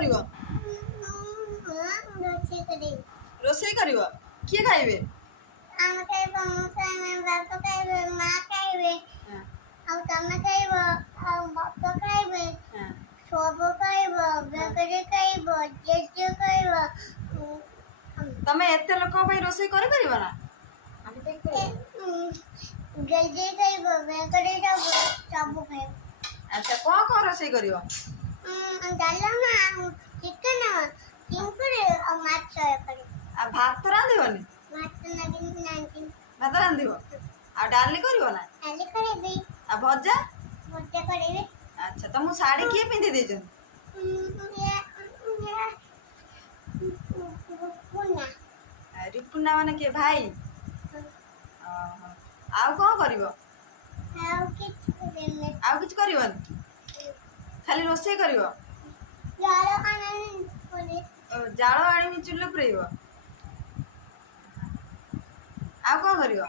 करिवो रोसे करिवो किए खाइबे आम खाइबो मु खाइबे बाप खाइबे मां खाइबे आ तमे खाइबो आ बाप खाइबे सब खाइबो बेकरी खाइबो जेजे खाइबो तमे एते लोक भाई रोसे करि परिबो ना जेजे खाइबो बेकरी खाइबो सब खाइबो अच्छा को रोसे करिवो डालमा चिकन चिंकुरे और माछ करे आ भात रांधिबोनी माछ नागिन नागिन भात रांधिबो आ डाली करिवो ना डाली करेबे आ भजा भजा करेबे अच्छा तुम साड़ी किए पिंधि देजन रिपुना माने के भाई आउ कौन करिवो आउ किछ करिवोन खाली रोसे करिवो जालो आनन कोले जालो आड़ी में चुल्लो पुरेइवो आउ कौन करिवो